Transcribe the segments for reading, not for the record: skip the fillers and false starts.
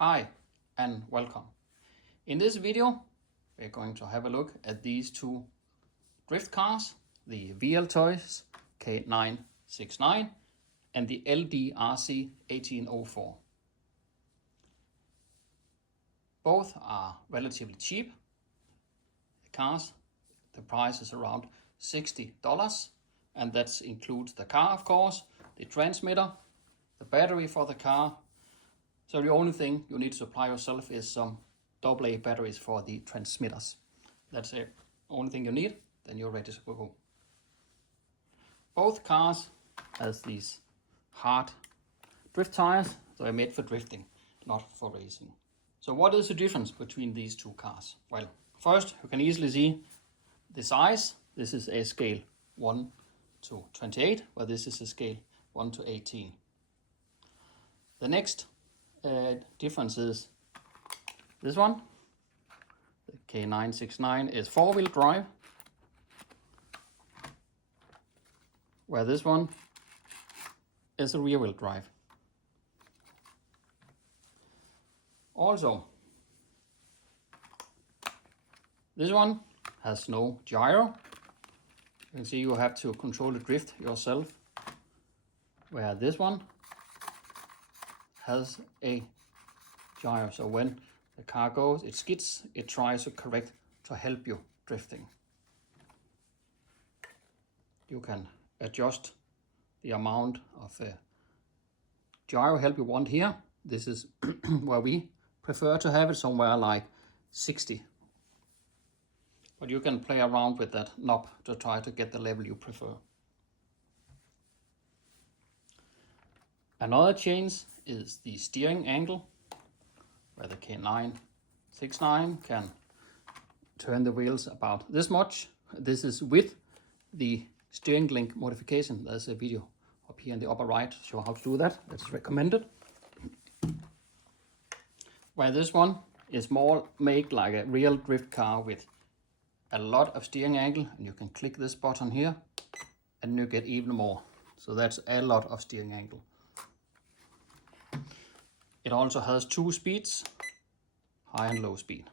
Hi and welcome. In this video we're going to have a look at these two drift cars, the WLToys K969 and the LDRC 1804. Both are relatively cheap. The cars, the price is around $60, and that includes the car, of course, the transmitter, the battery for the car. So the only thing you need to supply yourself is some AA batteries for the transmitters. That's the only thing you need, then you're ready to go. Both cars has these hard drift tires, so they're made for drifting, not for racing. So what is the difference between these two cars? Well, first you can easily see the size. This is a scale 1 to 28, where this is a scale 1 to 18. The next difference is this one. The K969 is 4-wheel drive, where this one is a rear-wheel drive. Also, this one has no gyro. You can see you have to control the drift yourself, where this one has a gyro. So when the car goes, it skids, it tries to correct to help you drifting. You can adjust the amount of gyro help you want here. This is where we prefer to have it, somewhere like 60. But you can play around with that knob to try to get the level you prefer. Another change is the steering angle, where the K969 can turn the wheels about this much. This is with the steering link modification. There's a video up here in the upper right to show how to do that. It's recommended. Where this one is more made like a real drift car with a lot of steering angle, and you can click this button here and you get even more. So that's a lot of steering angle. It also has 2 speeds, high and low speed.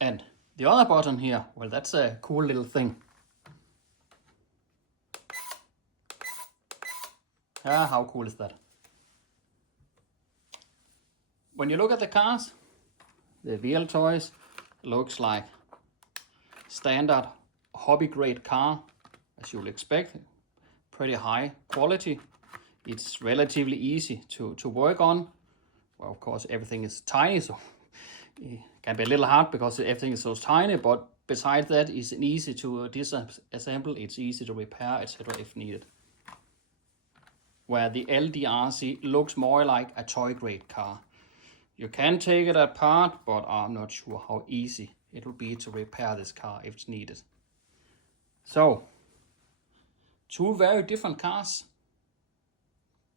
And the other button here, well, that's a cool little thing. Yeah, how cool is that? When you look at the cars, the WLToys looks like standard hobby grade car, as you'll expect. Pretty high quality. It's relatively easy to work on. Well, of course, everything is tiny, so it can be a little hard because everything is so tiny, but besides that, it's easy to disassemble, it's easy to repair, etc. if needed. Where the LDRC looks more like a toy grade car. You can take it apart, but I'm not sure how easy it will be to repair this car if it's needed. So, two very different cars.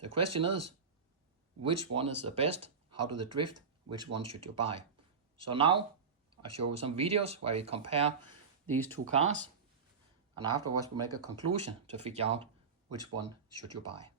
The question is, which one is the best? How do they drift? Which one should you buy? So now I'll show you some videos where we compare these two cars, and afterwards we'll make a conclusion to figure out which one should you buy.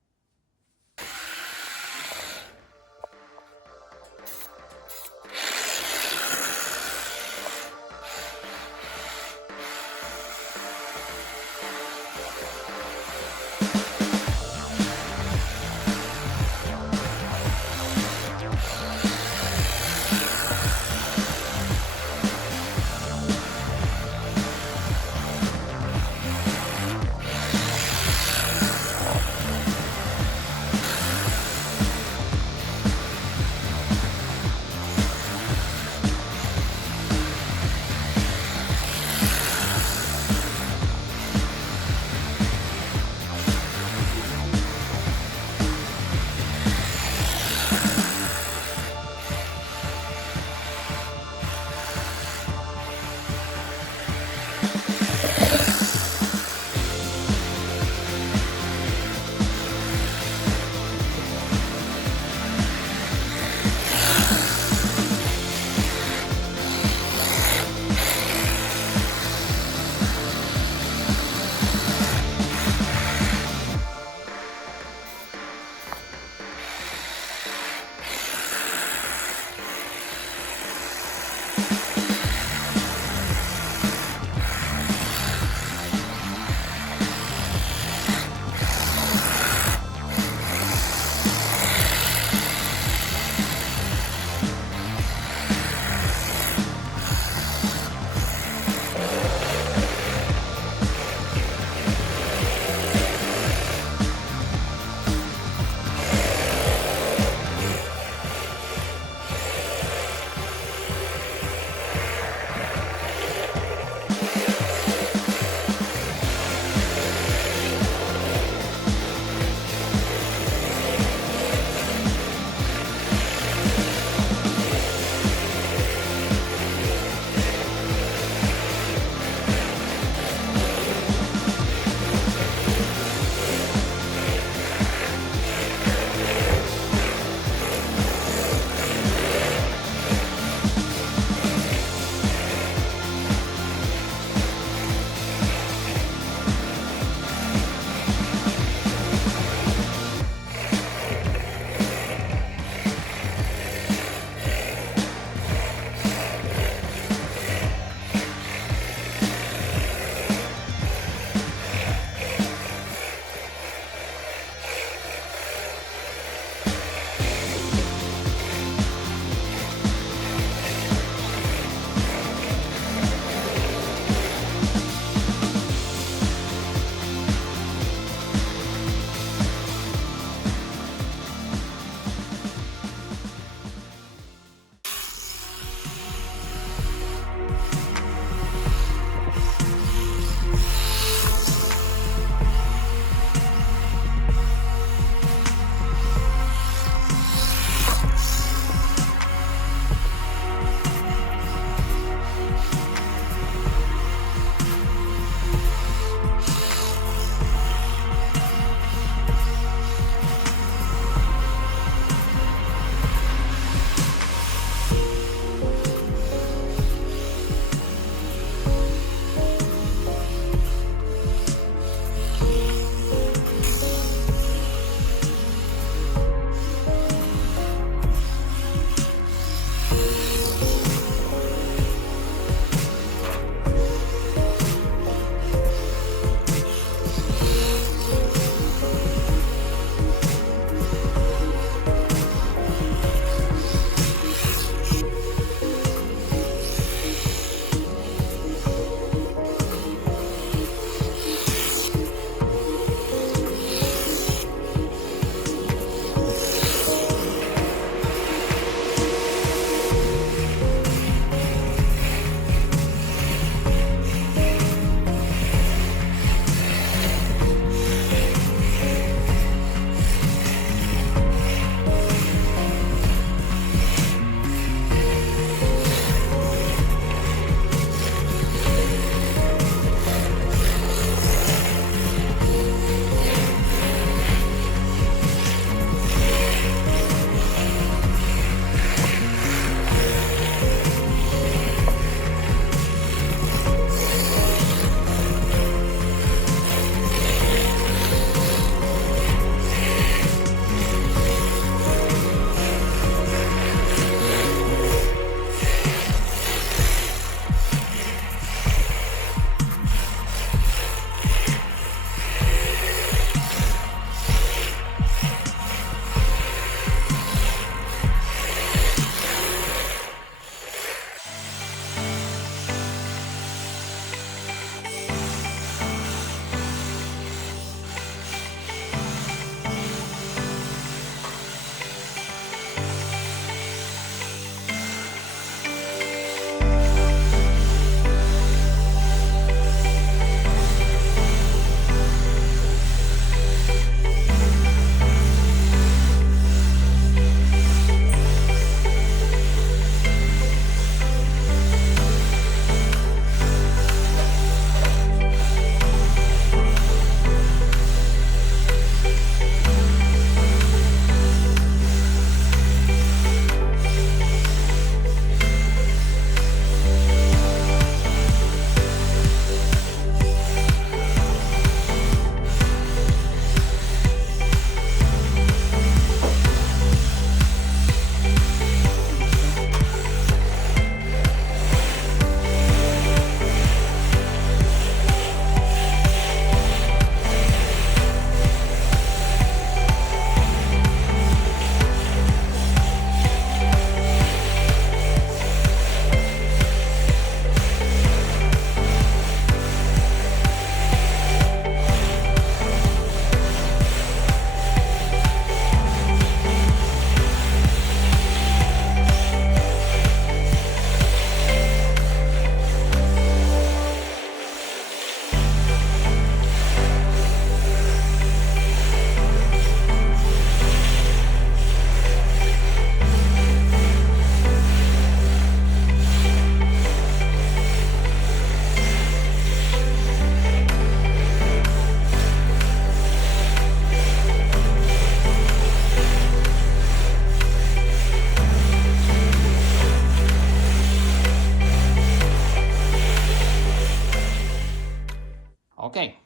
Okay,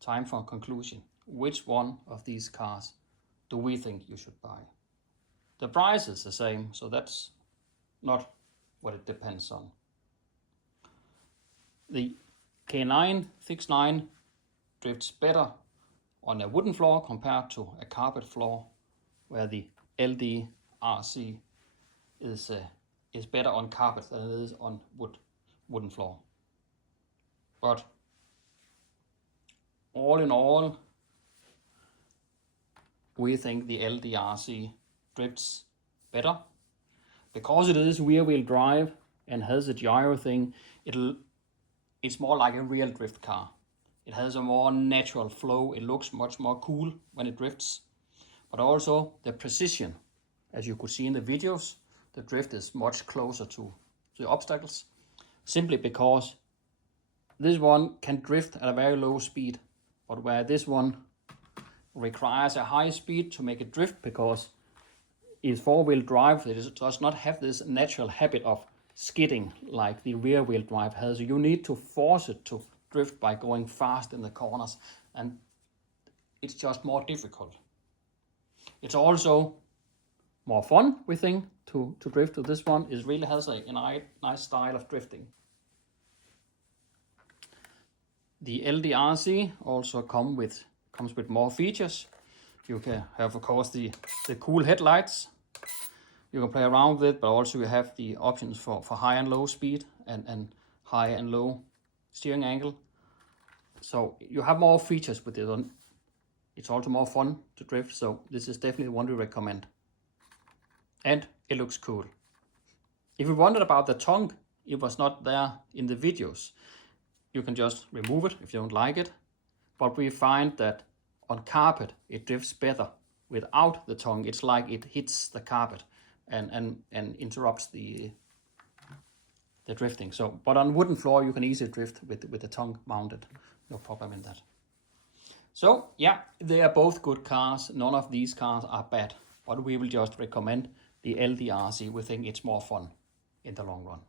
time for a conclusion. Which one of these cars do we think you should buy? The price is the same, so that's not what it depends on. The K969 drifts better on a wooden floor compared to a carpet floor, where the LDRC is better on carpet than it is on wooden floor. But all in all, we think the LDRC drifts better because it is rear-wheel drive and has a gyro thing. It's more like a real drift car. It has a more natural flow. It looks much more cool when it drifts. But also the precision, as you could see in the videos, the drift is much closer to the obstacles, simply because this one can drift at a very low speed, but where this one requires a high speed to make it drift because it's four-wheel drive, it does not have this natural habit of skidding like the rear-wheel drive has. You need to force it to drift by going fast in the corners, and it's just more difficult. It's also more fun, we think, to drift with this one. It really has a nice style of drifting. The LDRC also comes with more features. You can have, of course, the cool headlights. You can play around with it, but also you have the options for high and low speed and high and low steering angle. So you have more features with it. It's also more fun to drift, so this is definitely one we recommend. And it looks cool. If you wondered about the tongue, it was not there in the videos. You can just remove it if you don't like it. But we find that on carpet, it drifts better without the tongue. It's like it hits the carpet and interrupts the drifting. So, but on wooden floor, you can easily drift with the tongue mounted. No problem in that. So yeah, they are both good cars. None of these cars are bad, but we will just recommend the LDRC. We think it's more fun in the long run.